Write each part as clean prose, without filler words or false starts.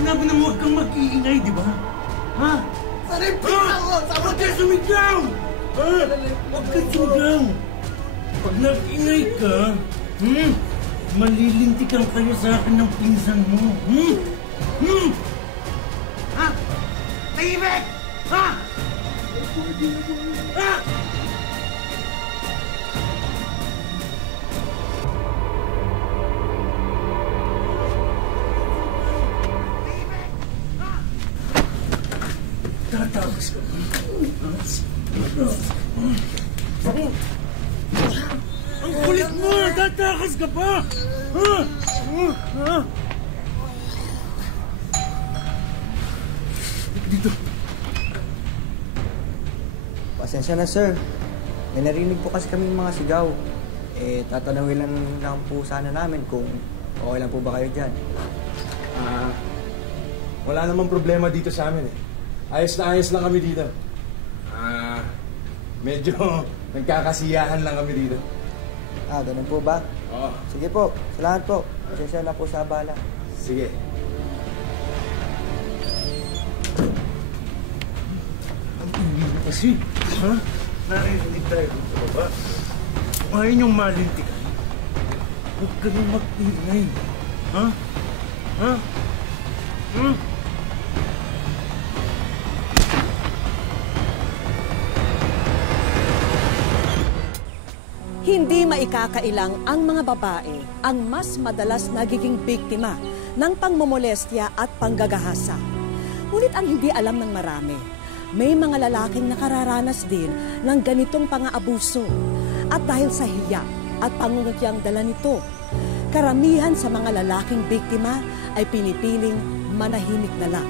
Sinabi na huwag kang mag-iingay, di ba? Ha? Saripin ako! Huwag kang sumigaw! Ha? Huwag kang sumigaw! Pag nag-ingay ka, malilintikan kayo sa akin ng pinsan mo. Ha? Tahimik! Ha? Ha? Tatakas ka ba? Ang kulit mo! Tatakas ka pa! Dito. Pasensya na, sir. May narinig po kasi kami mga sigaw. Tatanawin lang po sana namin kung okay lang po ba kayo dyan. Wala namang problema dito sa amin eh. Ayos lang kami dito. Medyo nagkakasiyahan lang kami dito. Ganun po ba? Oo. Sige po, salamat po. Pasensya na po sa abala. Sige. Ang ingin kasi, ha? Narinig tayo dito, ba? Kung ayaw niyong malintikan, huwag ka nang mag-ingay. Ha? Ha? Hindi maikakailang ang mga babae ang mas madalas nagiging biktima ng pangmomolestya at panggagahasa. Ngunit ang hindi alam ng marami, may mga lalaking nakararanas din ng ganitong pang-aabuso. At dahil sa hiya at pangungutyang dala nito, karamihan sa mga lalaking biktima ay pinipiling manahimik na lang.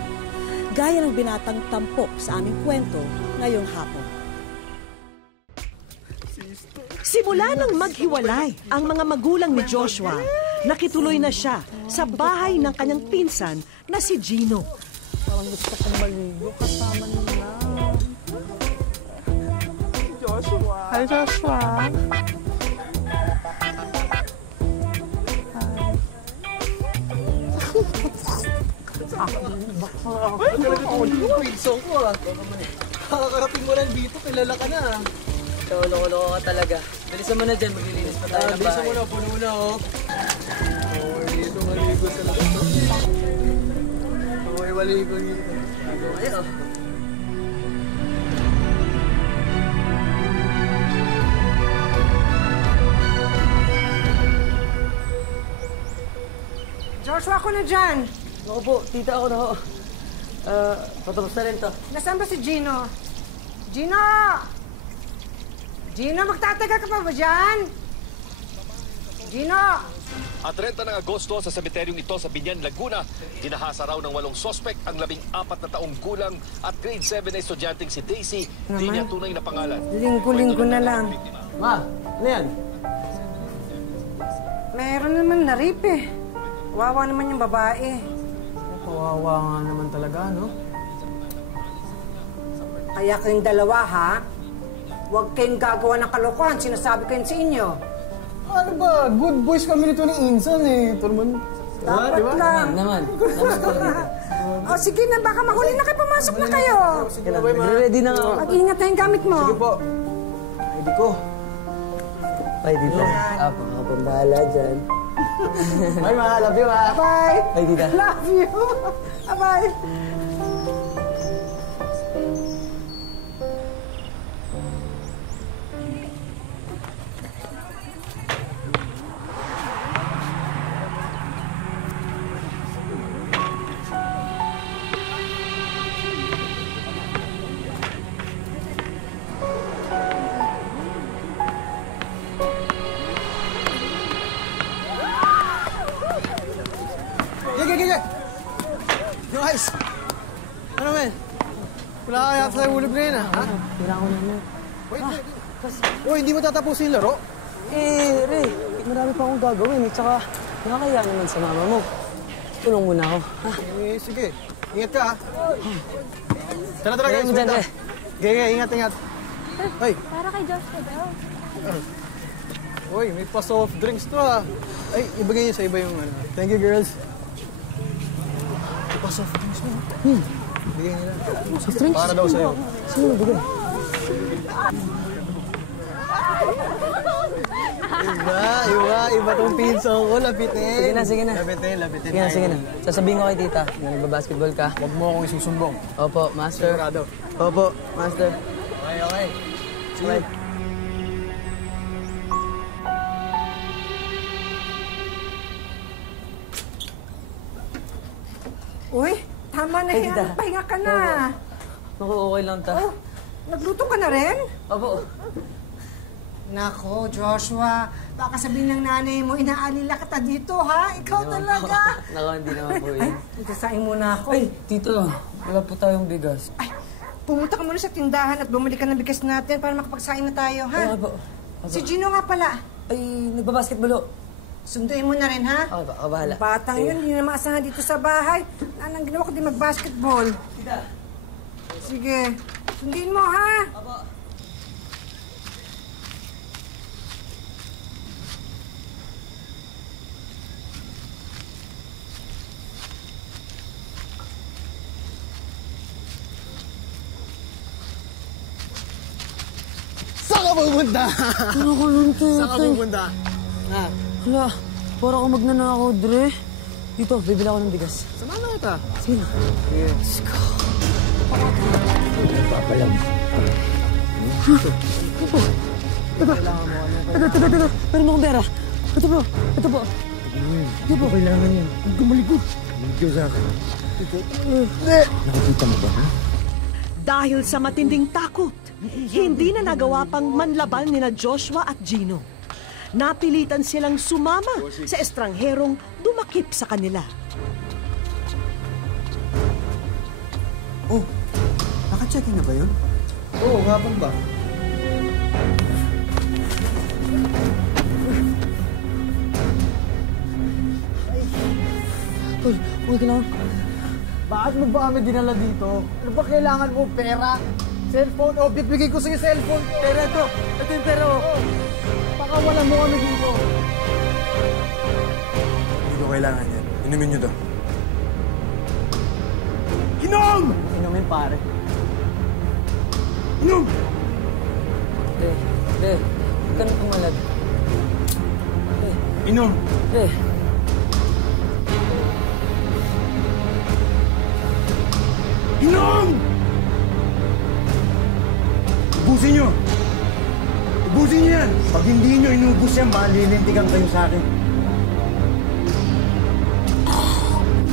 Gaya ng binatang tampok sa aming kwento ngayong hapon. Simula nang maghiwalay ang mga magulang ni Joshua, nakituloy na siya sa bahay ng kanyang pinsan na si Gino. Parang gusto kong maligo kasama nila. Joshua. Hi, Joshua. Kakarating mo lang dito, kilala ka na. Loko-loko ka talaga. Bilisan mo na dyan, maglilinis pa tayo ng bahay. Bilisan mo na, puno na, oh. Dito, maligo sa labas. Maligo dito. Ayo. Joshua, ako na dyan. Ako po, tita ako na ho. Patapos na rin to. Nasaan ba si Gino? Gino! Gino, magtatagal ka pa ba dyan? Gino! At 30 ng Agosto sa semeteryong ito sa Binyan, Laguna, ginahasa raw ng 8 sospek ang 14 na taong gulang at grade 7 na estudyanteng si Daisy. Di niya tunay na pangalan. Linggo-linggo na lang. Ma, ano yan? Meron naman na-rape eh. Wawa naman yung babae. Kawawa nga naman talaga, no? Kaya kayong dalawa, ha? Huwag kayong gagawa ng kalokohan. Sinasabi ko yun sa inyo. Ano ba? Good boys kami nito ni Insan eh. Ito naman. Dapat lang. Naman. O sige na, baka mahuli na kayo. Pumasok na kayo. Sige na, ma. Ready na nga. Mag-ingat na yung gamit mo. Sige po. Ready ko. Ay, dito. Ako pang bahala dyan. Bye, ma. Love you, ma. Bye. Ay, tita. Love you. Bye. Guys! Ano, men? Wala ka yata sa'yo ulib na yun, ha? Wala ko naman. Wait. Uy, hindi mo tatapusin yung laro? Ray, marami pa akong gagawin. At saka, nakakaya naman sa mama mo. Tulong muna ako. Sige. Ingat ka, ha? Tara, guys. Dyan, Ray. Gaya, ingat. Ay. Para kay Joshua daw. Uy, may pa-soft drinks to, ha? Ay, ibigay niyo sa iba yung ano. Thank you, girls. soft drinks mo. Bigay nila. Soft drinks? Para daw sa'yo. Sino bigay? Iba tong pinso ko. Lapitin. Sige na. Lapitin. Sige na. Sasabihin ko kay tita na nagbabasketball ka. Huwag mo akong isusumbong. Opo, master. Sigurado. Opo, master. Okay. Sige. Uy, tama na Ay, yan. tita. Pahinga ka na. Naku, okay lang ta. Oh, nagluto ka na rin? Opo. Nako, Joshua, baka sabihin ng nanay mo, inaalila kita dito, ha? Ikaw talaga. Naku, hindi naman po yun. Itasain muna ako. Ay, tito, wala po tayong bigas. Ay, pumunta ka muna sa tindahan at bumili ka ng bigas natin para makapagsain na tayo, ha? Opo. Si Gino nga pala. Ay, nagbabasketball o. Sunduin mo na rin, ha? Opo, bahala. Batang yun, hindi na maasahan dito sa bahay. Anong ginawa ko di mag-basketball? Tita. Sige, sundin mo, ha? Opo. Saan ka pupunta? Ano ko nun, tito? Saan ka pupunta? Ha? Hala, para ako magnanakaw, Dre. Dito, bibili ako ng bigas. Samahan na kita. Sige na. Let's go. Papalam. Taga. Meron mo akong pera. Ito po. Hindi po kailangan yan. Huwag gumalikot. Hindi sa akin. Nakikita mo ba? Dahil sa matinding takot, hindi na nagawa pang manlaban nina Joshua at Gino. Napilitan silang sumama sa estrangherong dumakip sa kanila. Oh, naka-check-in na ba yun? Oo, kapag ba? Tol, okay ka lang. Bakit mo ba kami dinala dito? Ano ba kailangan mo? Pera? Cellphone? O, bibigay ko sa'yo cellphone ko. Pera ito. Ito yung pera, oh. Pakawalan mo kami dito. Hindi ko kailangan yan. Inumin nyo to. Inom! Inumin, pare. Inom! Pre, huwag ka nang pumalag. Inom! Pre. Inom! Ubusin nyo! Ubusin nyo yan! Pag hindi nyo inubus yan, malilintikan kayo sa akin.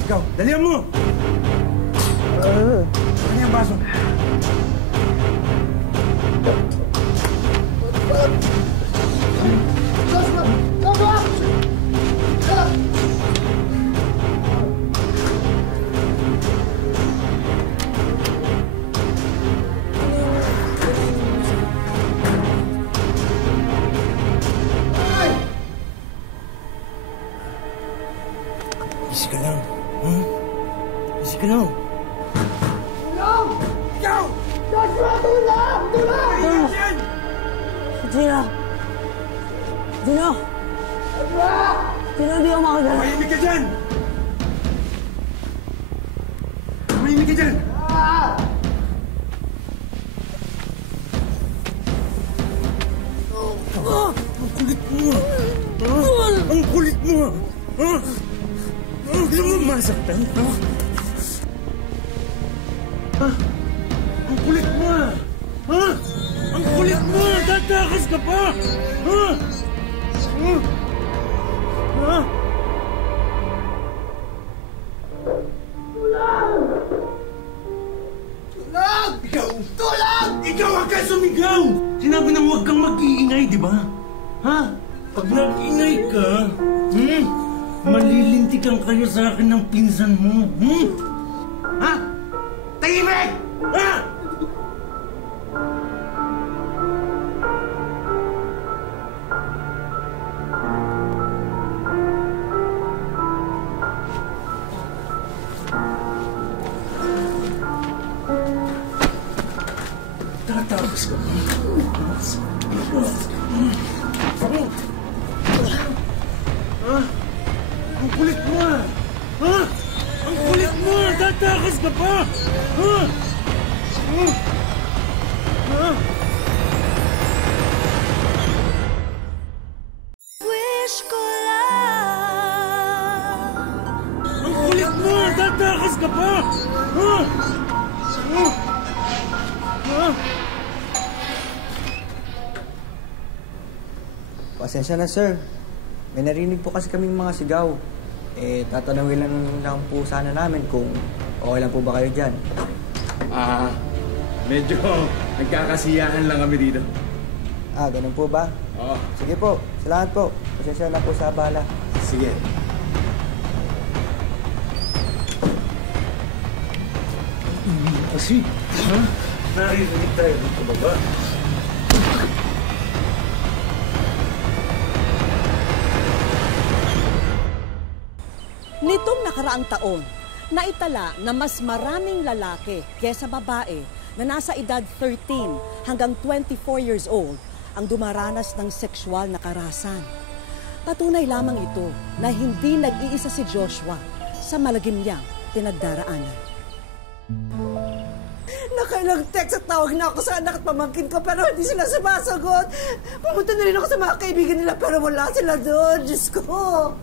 Ikaw, dalihan mo! Ano yung baso? Easy ka lang. Hmm? Easy ka lang. Tulong! Ikaw! Joshua, tulong! Tulong! Gino! Gino! Gino, hindi ako makagala. Mahimik ka dyan! Mahimik ka dyan! Ang kulit mo! Ang kulit mo! Gusto mo masaktan? Ang kulit mo! Ang kulit mo! Tatakas ka pa! Ikaw! Tulong! Ikaw ang ka sumigaw! Sinabi nang huwag kang mag-iingay, di ba? Ha? Pag nag-iingay ka, malilintikan kayo sa akin ng pinsan mo. Ha? Tahimik! Ha? Tatakas ka ba? Ang kulit mo! Ha? Ang kulit mo! Tatakas ka pa! Ha? Ha? Wish ko lang. Ang kulit mo! Tatakas ka pa! Ha? Ha? Ha? Pasensya na, sir. May narinig po kasi kaming mga sigaw. Tatanungin lang po sana namin kung okay lang po ba kayo dyan. Medyo nagkakasiyaan lang kami dito. Ganun po ba? Oo. Sige po, salamat po. Pasensya na po sa abala. Sige. Kasi, ha? Naririnig tayo dito baba. Nitong nakaraang taon, naitala na mas maraming lalaki kaysa babae na nasa edad 13 hanggang 24 years old ang dumaranas ng sexual na karahasan. Patunay lamang ito na hindi nag-iisa si Joshua sa malagim niyang pinagdaraanan. Nakailang text at tawag na ako sa anak at pamangkin ko pero hindi sila sumasagot. Pumunta na rin ako sa mga kaibigan nila pero wala sila doon. Diyos ko,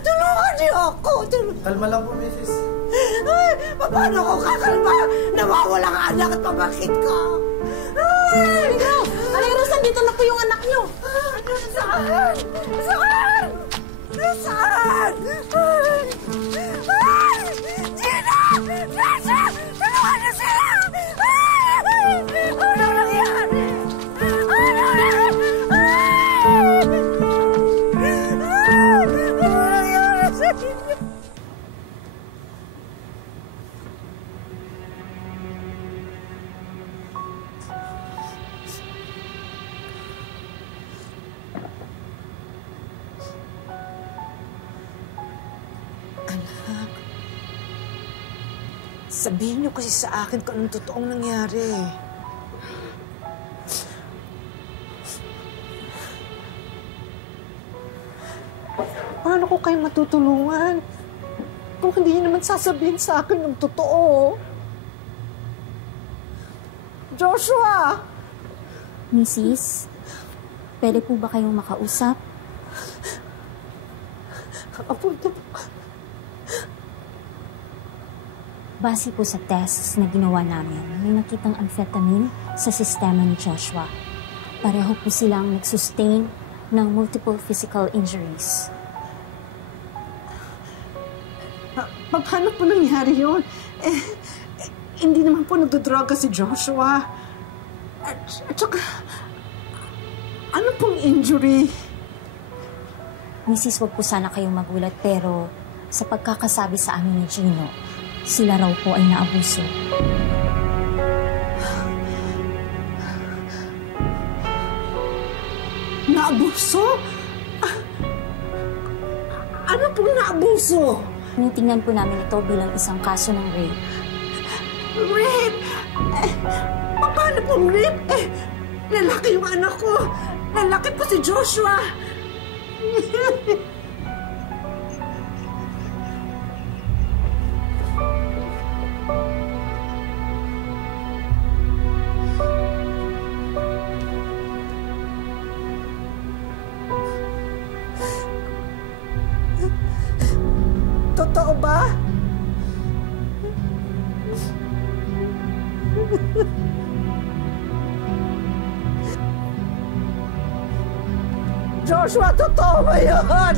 tulungan niyo ako. Kalma lang po, Mrs. Ay, paano ako kakalma? Nawawala ang anak at pamangkin ko. Ay! Alegros, nandito na po yung anak niyo. Saan? Saan? Saan? Ay! Gina! Nasha! Tulungan niyo sila! Ano nangyari? Ano nangyari sa inyo? Anak, sabihin niyo kasi sa akin kung anong totoong nangyari. Paano ko kayo matutulungan kung hindi niyo naman sasabihin sa akin ng totoo? Joshua! Mrs., pwede po ba kayong makausap? Apo, Base po sa tests na ginawa namin, may nakitang amphetamine sa sistema ni Joshua. Pareho po silang nag-sustain ng multiple physical injuries. Paano po nangyari yun? Hindi naman po nagdodroga si Joshua. At saka, ano pong injury? Mrs., wag po sana kayong magulat pero sa pagkakasabi sa amin ni Gino, sila raw po ay naabuso. Naabuso? Ano pong naabuso? Tinitingnan po namin ito bilang isang kaso ng rape. Rape? Paano pong rape? Lalaki yung anak ko. Lalaki ko si Joshua. Totoo ba? Joshua, totoo ba yun?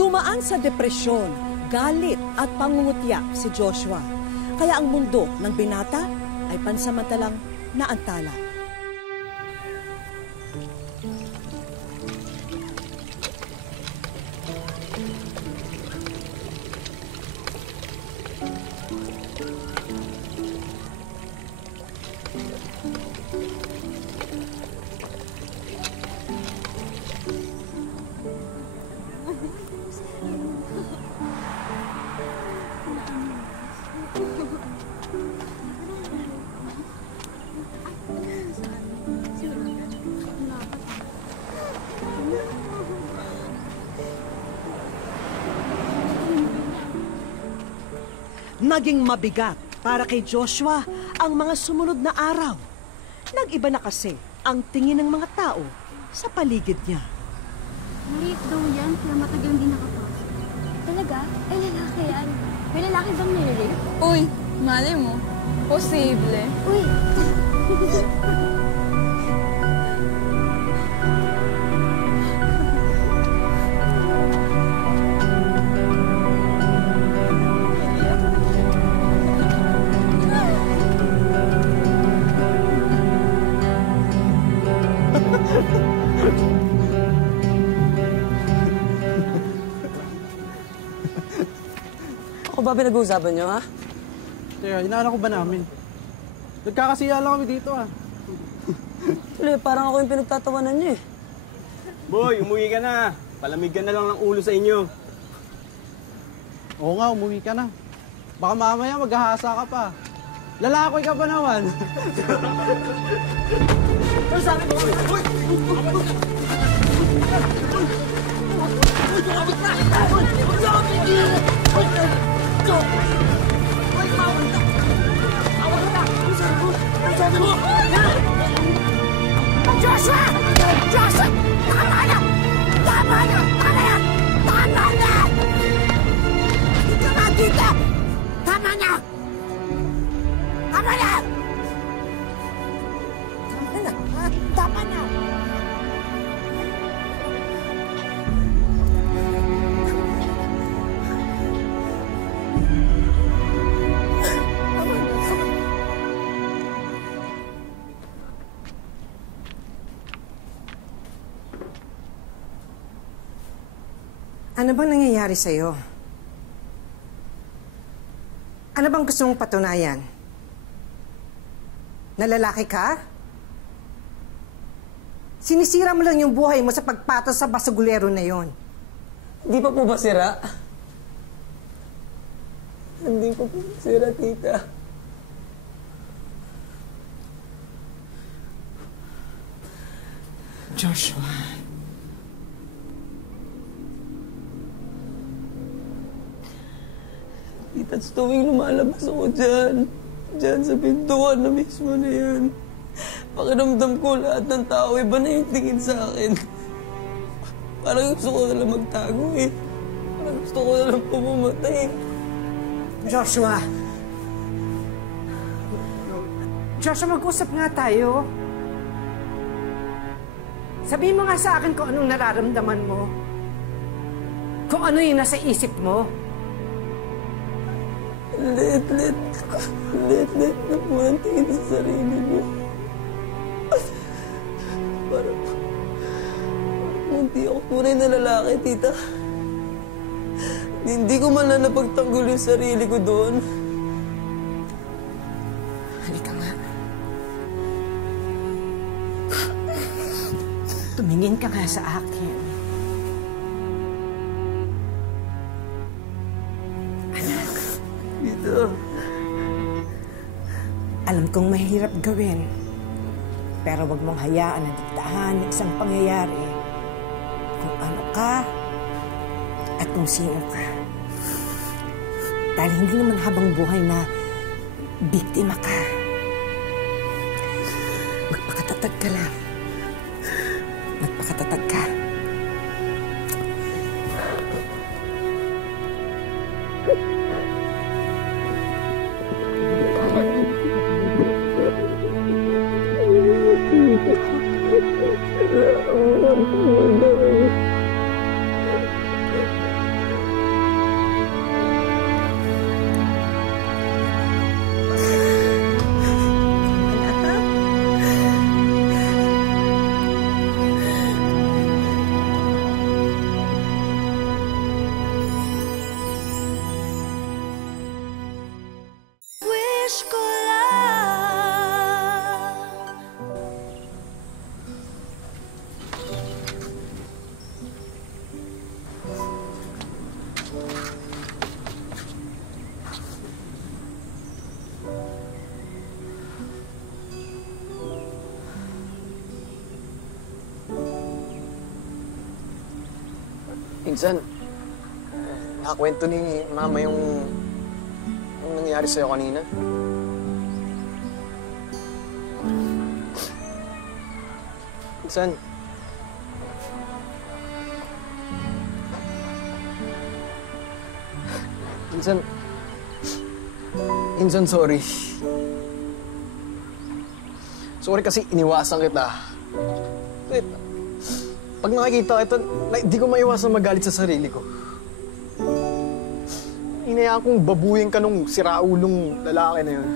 Dumaan sa depresyon, galit at pangungutya si Joshua. Kaya ang mundo ng binata ay pansamantalang naantala. Naging mabigat para kay Joshua ang mga sumunod na araw. Nag-iba na kasi ang tingin ng mga tao sa paligid niya. Maliit daw yan, kaya matagal hindi nakapasok. Talaga? Ay, lalaki yan. May lalaki bang nire-rape? Uy, malay mo. Posible. Uy! Ako ba pinag-uusapan niyo, ha? Teka, inaanak ko ba namin? Nagkakasiya lang kami dito, ha? Tuloy, parang ako yung pinagtatawanan niyo, eh. Boy, umuwi ka na. Palamig ka na lang ng ulo sa inyo. Oo nga, umuwi ka na. Baka mamaya maghahasa ka pa. Lalakoy ka pa naman. Ano sabi mo? Uy! Joshua! Joshua! Tama na! Tama na! Tama na! Tama na! Hindi ka dito! Tama na! Tama na! Tama na! Tama na! Ano bang nangyayari sa'yo? Ano bang gusto mong patunayan? Na lalaki ka? Sinisira mo lang yung buhay mo sa pagpatos sa basagulero na yon. Hindi pa po ba sira? Hindi pa po sira, tita. Joshua. Tita, tuwing lumalabas ako dyan sa pintuan na mismo na yan. Pakiramdam ko lahat ng tao, iba na yung tingin sa akin. Parang gusto ko nalang magtago eh. Parang gusto ko nalang pumamatay. Joshua! Joshua, mag-usap nga tayo. Sabihin mo nga sa akin kung anong nararamdaman mo. Kung ano yung nasa isip mo. Let na po ang tingin sa sarili mo. Parang hindi ako tunay na lalaki, tita. Hindi ko man na napagtanggol yung sarili ko doon. Halika nga. Tumingin ka nga sa akin. Anak. Tita. Alam kong mahirap gawin. Pero wag mong hayaan na diktahan ng isang pangyayari kung ano ka at kung sino ka. Dahil hindi naman habang buhay na biktima ka. Magpakatatag ka lang. Magpakatatag ka. Wish ko lang. Minsan, nakakwento ni Mama yung yung nangyari sa'yo kanina. Insan. Insan, sorry. Sorry kasi iniwasan kita. Wait. Pag nakikita kita, di ko maiwasan magalit sa sarili ko. Inaya akong babuyin ka nung siraulong lalaki na yun.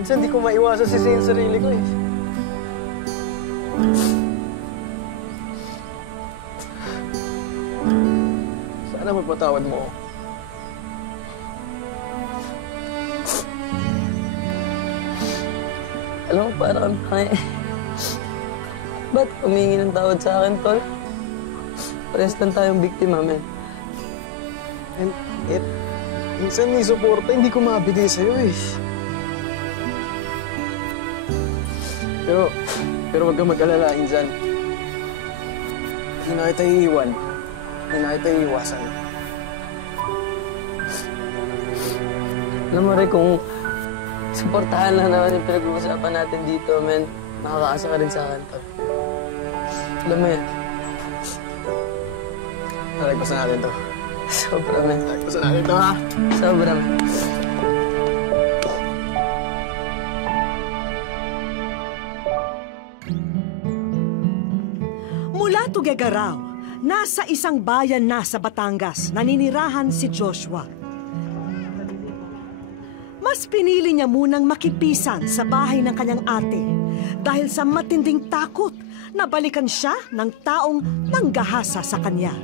Minsan di ko maiwasan sisihin sa sarili ko eh. Sana magpatawad mo ako. Alam mo, parang ba't humingi ng tawad sa akin, Tol? Parehas lang tayong biktima, men. And minsan may suporta, hindi ko mabigay sa'yo eh. Pero wag kang mag-alala, Insan. Hindi na kita iiwan. Hindi na kita iiwasan. Alam mo rin, kung suportahan lang naman yung pinag-uusapan natin dito, men, nakakaasa ka rin sa akin, Tol. Alam mo yan. Nalagpasan natin to. Sobra, men. Nalagpasan natin to, ha? Sobra, men. Mula Tuguegarao, nasa isang bayan na sa Batangas, naninirahan si Joshua. Mas pinili niya munang makipisan sa bahay ng kanyang ate dahil sa matinding takot na balikan siya ng taong nanggahasa sa kanya.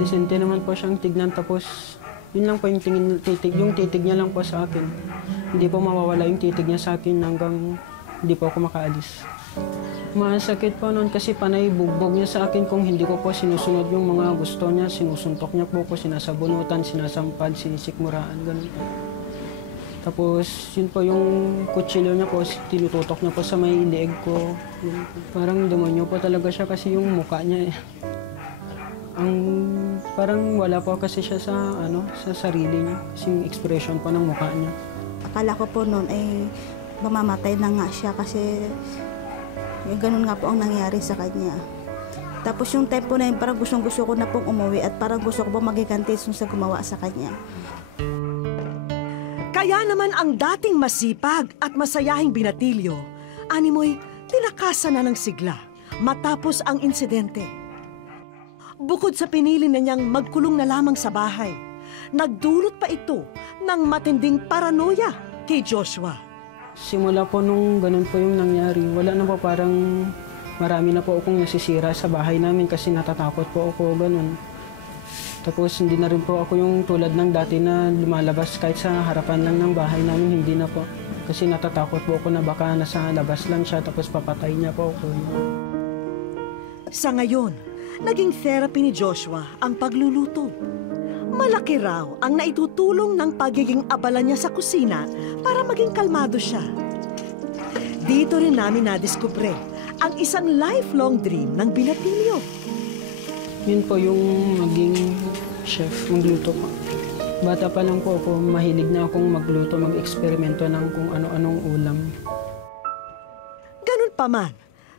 Disente naman po siyang tignan, tapos yun lang po yung titig niya lang po sa akin. Hindi po mawawala yung titig niya sa akin hanggang hindi po ako makaalis. Masakit po noon kasi panay bugbog niya sa akin kung hindi ko po sinusunod yung mga gusto niya. Sinusuntok niya po ko, sinasabunutan, sinasampad, sinisikmuraan, ganun po. Tapos yun po yung kutsilyo niya po, tinututok niya po sa may leeg ko. Parang demonyo po talaga siya kasi yung mukha niya eh. Parang wala po kasi siya sa sarili niya, kasing expression po ng mukha niya. Akala ko po noon ay mamamatay na nga siya kasi yung ganun nga po ang nangyari sa kanya. Tapos yung tempo na yun, parang gustong-gusto ko na pong umuwi at parang gusto ko pong magiganti sa gumawa sa kanya. Kaya naman ang dating masipag at masayahing Binatilyo, animoy tinakasan na ng sigla matapos ang insidente. Bukod sa pinili na niyang magkulong na lamang sa bahay, nagdulot pa ito ng matinding paranoia kay Joshua. Simula po nung ganun po yung nangyari, wala na po, parang marami na po akong nasisira sa bahay namin kasi natatakot po ako, ganun. Tapos hindi na rin po ako yung tulad ng dati na lumalabas kahit sa harapan lang ng bahay namin, hindi na po. Kasi natatakot po ako na baka nasa labas lang siya tapos papatay niya po ako. Sa ngayon, naging therapy ni Joshua ang pagluluto. Malaki raw ang naitutulong ng pagiging abala niya sa kusina para maging kalmado siya. Dito rin namin nadiskubre ang isang lifelong dream ng Binatilyo. Yun po yung maging chef, magluto po. Bata pa lang po ako, mahilig na akong magluto, mag-eksperimento ng kung ano-anong ulam. Ganun pa man,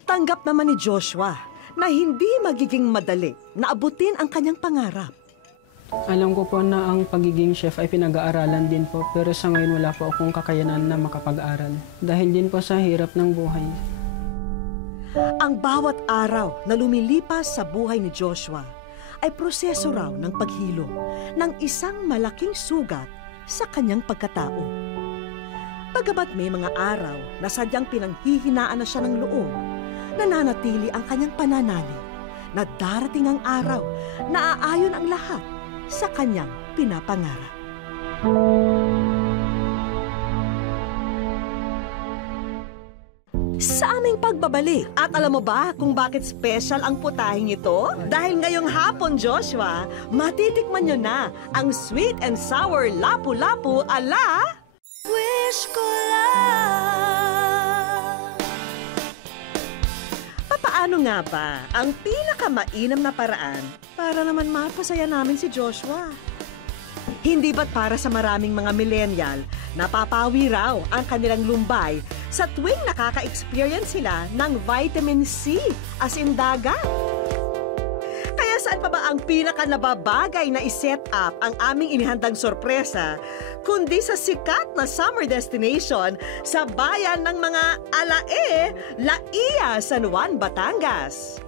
tanggap naman ni Joshua na hindi magiging madali na abutin ang kanyang pangarap. Alam ko po na ang pagiging chef ay pinag-aaralan din po, pero sa ngayon wala po akong kakayanan na makapag-aral. Dahil din po sa hirap ng buhay. Ang bawat araw na lumilipas sa buhay ni Joshua ay proseso raw ng paghilo ng isang malaking sugat sa kanyang pagkatao. Bagamat may mga araw na sadyang pinanghihinaan na siya ng loob, nananatili ang kanyang pananalig na darating ang araw na aayon ang lahat sa kanyang pinapangarap. Sa aming pagbabalik, at alam mo ba kung bakit special ang putahing ito? Dahil ngayong hapon, Joshua, matitikman nyo na ang sweet and sour lapu-lapu ala... Wish ko lang. Papaano nga ba ang pinakamainam na paraan para naman mapasaya namin si Joshua? Hindi ba't para sa maraming mga millennial, napapawi raw ang kanilang lumbay sa tuwing nakaka-experience sila ng vitamin C as in dagat? Kaya saan pa ba ang pinaka-nababagay na i-set up ang aming inihandang sorpresa kundi sa sikat na summer destination sa bayan ng mga alae, Laia, San Juan, Batangas.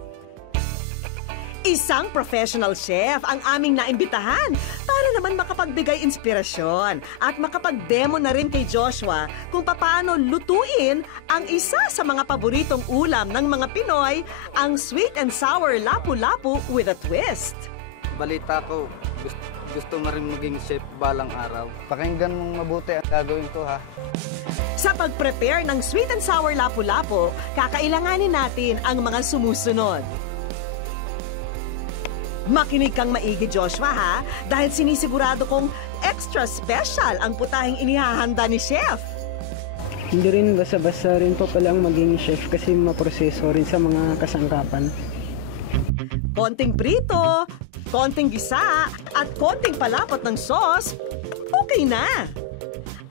Isang professional chef ang aming naimbitahan para naman makapagbigay inspirasyon at makapag-demo na rin kay Joshua kung paano lutuin ang isa sa mga paboritong ulam ng mga Pinoy, ang sweet and sour lapu-lapu with a twist. Balita ko, gusto mo rin maging chef balang araw. Pakinggan mong mabuti ang gagawin ko, ha? Sa pag-prepare ng sweet and sour lapu-lapu, kakailanganin natin ang mga sumusunod. Makinig kang maigi, Joshua, ha? Dahil sinisigurado kong extra special ang putahing inihahanda ni Chef. Hindi rin basta-basta rin po pala ang maging chef kasi maproseso rin sa mga kasangkapan. Konting prito, konting gisa, at konting palapot ng sauce, okay na.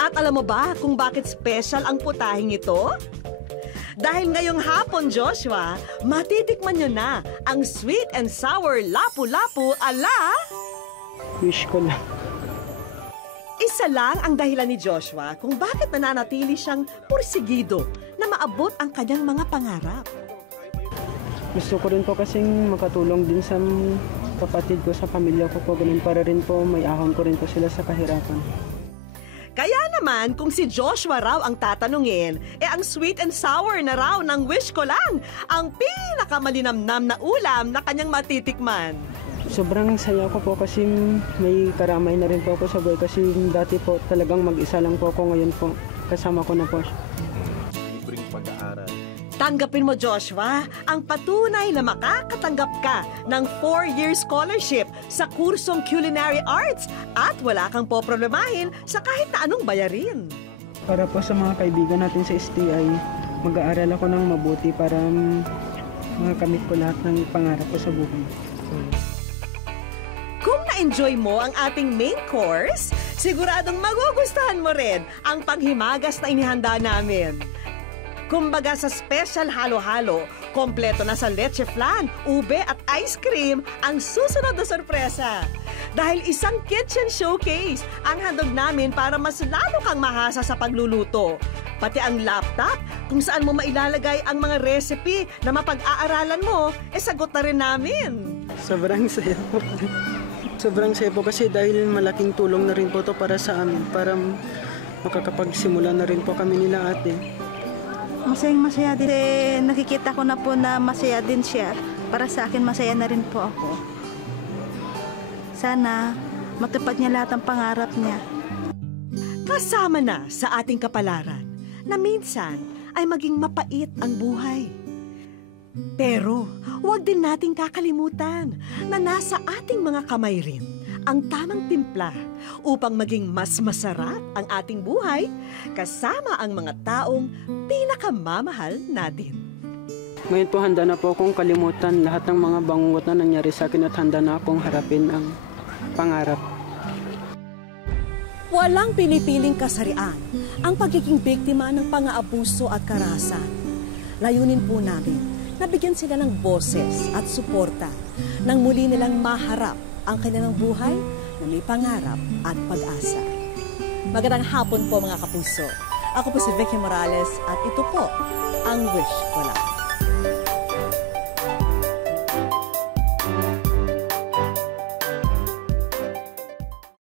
At alam mo ba kung bakit special ang putahing ito? Dahil ngayong hapon, Joshua, matitikman nyo na ang sweet and sour lapu-lapu ala... Wish ko lang. Isa lang ang dahilan ni Joshua kung bakit nananatili siyang pursigido na maabot ang kanyang mga pangarap. Gusto ko rin po kasing makatulong din sa kapatid ko, sa pamilya ko po. Ganun para rin po may ahon ko rin po sila sa kahirapan. Kaya naman, kung si Joshua raw ang tatanungin, ang sweet and sour na raw ng wish ko lang ang pinakamalinamnam na ulam na kanyang matitikman. Sobrang saya ko po kasi may karamay na rin po ako sa buhay kasi dati po talagang mag-isa lang po ako, ngayon po kasama ko na po. Libreng pag-aaral. Tanggapin mo, Joshua, ang patunay na makakatanggap ka ng 4-year scholarship sa kursong Culinary Arts at wala kang poproblemahin sa kahit na anong bayarin. Para po sa mga kaibigan natin sa STI, mag-aaral ako ng mabuti para makakamit ko lahat ng pangarap ko sa buhay. Kung na-enjoy mo ang ating main course, siguradong magugustuhan mo rin ang panghimagas na inihanda namin. Kumbaga sa special halo-halo, kompleto na sa leche flan, ube at ice cream ang susunod na sorpresa. Dahil isang kitchen showcase ang handog namin para mas lalo kang mahasa sa pagluluto. Pati ang laptop kung saan mo mailalagay ang mga recipe na mapag-aaralan mo, sagot na rin namin. Sobrang saya po. Sobrang saya po kasi dahil malaking tulong na rin po to para sa amin, para makakapagsimula na rin po kami nila ate. Masayang-masaya din. Nakikita ko na po na masaya din siya. Para sa akin, masaya na rin po ako. Sana matupad niya lahat ng pangarap niya. Kasama na sa ating kapalaran na minsan ay maging mapait ang buhay. Pero huwag din nating kakalimutan na nasa ating mga kamay rin ang tamang timpla upang maging mas masarap ang ating buhay kasama ang mga taong pinakamamahal natin. Ngayon po handa na po akong kalimutan lahat ng mga bangungot na nangyari sa akin at handa na akong harapin ang pangarap. Walang pinipiling kasarian ang pagiging biktima ng pang-aabuso at karahasan. Layunin po namin na bigyan sila ng boses at suporta nang muli nilang maharap ang kanilang buhay na may pangarap at pag-asa. Magandang hapon po mga kapuso. Ako po si Vicky Morales at ito po ang Wish Ko Lang.